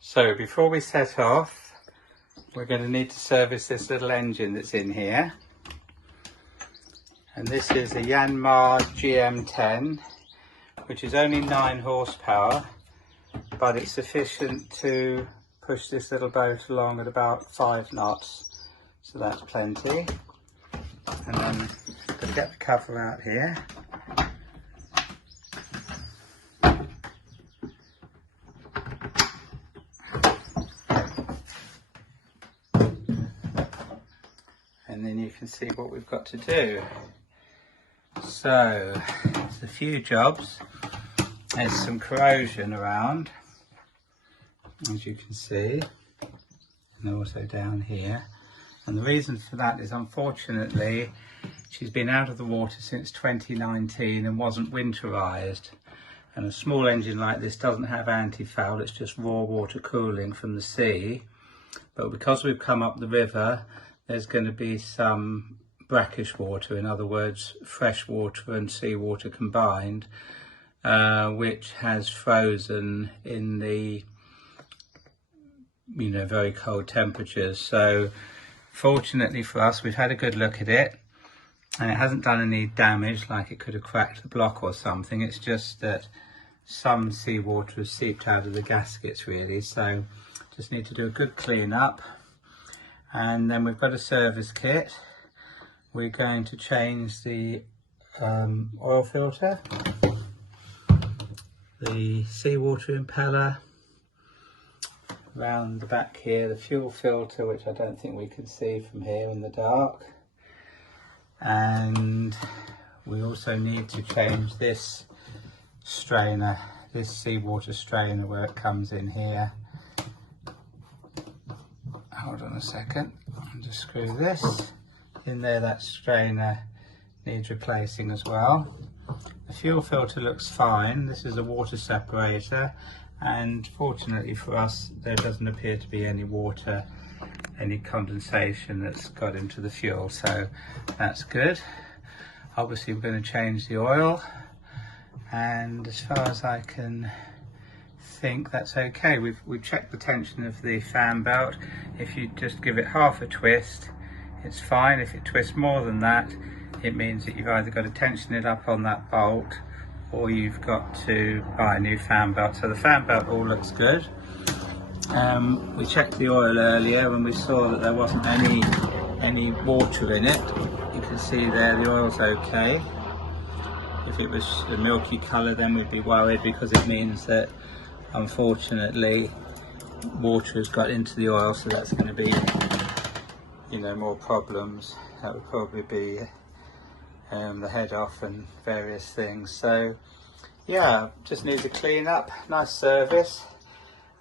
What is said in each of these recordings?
So before we set off, we're going to need to service this little engine that's in here. And this is a Yanmar GM10, which is only 9 horsepower, but it's sufficient to push this little boat along at about 5 knots. So that's plenty. And then I'm going to get the cover out here. And then you can see what we've got to do. So, there's a few jobs. There's some corrosion around, as you can see, and also down here. And the reason for that is, unfortunately, she's been out of the water since 2019 and wasn't winterized. And a small engine like this doesn't have anti-foul, it's just raw water cooling from the sea. But because we've come up the river, there's going to be some brackish water, in other words, fresh water and seawater combined, which has frozen in the, very cold temperatures. So fortunately for us, we've had a good look at it, and it hasn't done any damage, like it could have cracked the block or something. It's just that some seawater has seeped out of the gaskets, really. So just need to do a good clean up. And then we've got a service kit. We're going to change the oil filter, the seawater impeller, around the back here the fuel filter, which I don't think we can see from here in the dark, and we also need to change this strainer, this seawater strainer, where it comes in here. Hold on a second, I'll just screw this in there. That strainer needs replacing as well. The fuel filter looks fine. This is a water separator, and fortunately for us there doesn't appear to be any water, any condensation that's got into the fuel, so that's good. Obviously we're going to change the oil, and as far as I can think, that's okay. We've checked the tension of the fan belt. If you just give it half a twist, it's fine. If it twists more than that, it means that you've either got to tension it up on that bolt, or you've got to buy a new fan belt. So the fan belt all looks good. We checked the oil earlier and we saw that there wasn't any water in it. You can see there the oil's okay. If it was a milky colour, then we'd be worried, because it means that unfortunately water has got into the oil, so that's going to be more problems. That would probably be the head off and various things. So yeah, just needs a clean up, nice service,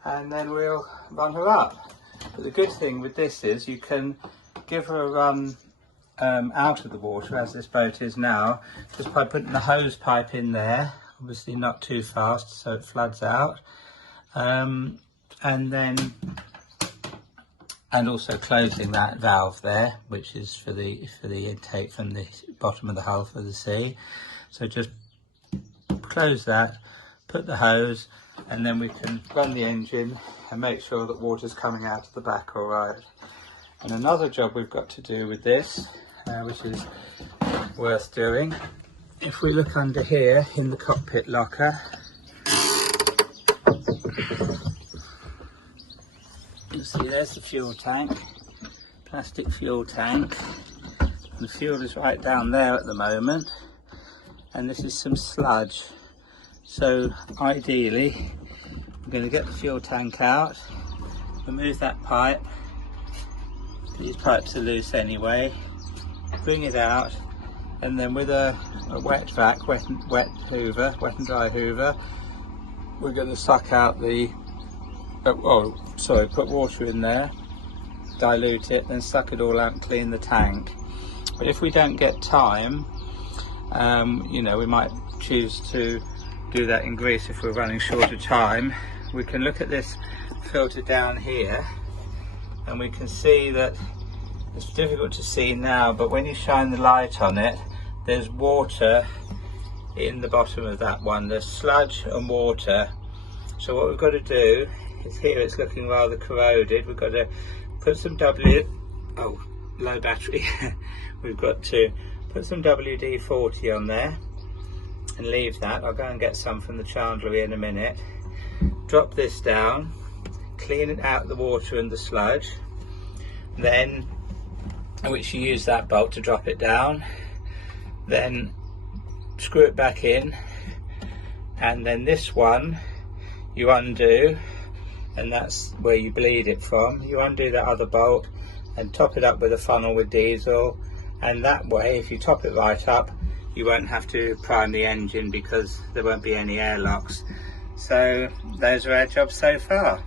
and then we'll run her up. But the good thing with this is you can give her a run out of the water, as this boat is now, just by putting the hose pipe in there, obviously not too fast so it floods out, and also closing that valve there, which is for the intake from the bottom of the hull for the sea. So just close that, put the hose, and then we can run the engine and make sure that water's coming out of the back all right. And another job we've got to do with this, which is worth doing, if we look under here in the cockpit locker, you see there's the fuel tank, plastic fuel tank, and the fuel is right down there at the moment, and this is some sludge. So ideally we're going to get the fuel tank out, remove that pipe, these pipes are loose anyway, bring it out, and then with a wet vac, wet and dry hoover, we're going to suck out the put water in there, dilute it, then suck it all out and clean the tank. But if we don't get time, we might choose to do that in Greece if we're running short of time. We can look at this filter down here, and we can see that it's difficult to see now, but when you shine the light on it, there's water in the bottom of that one. There's sludge and water, So what we've got to do is, here it's looking rather corroded, we've got to put some low battery. We've got to put some WD-40 on there and leave that. I'll go and get some from the chandlery in a minute. Drop this down, clean it out the water and the sludge, then, which you use that bolt to drop it down, then screw it back in, and then this one you undo, and that's where you bleed it from. You undo that other bolt and top it up with a funnel with diesel, and that way, if you top it right up, you won't have to prime the engine because there won't be any airlocks. So those are our jobs so far.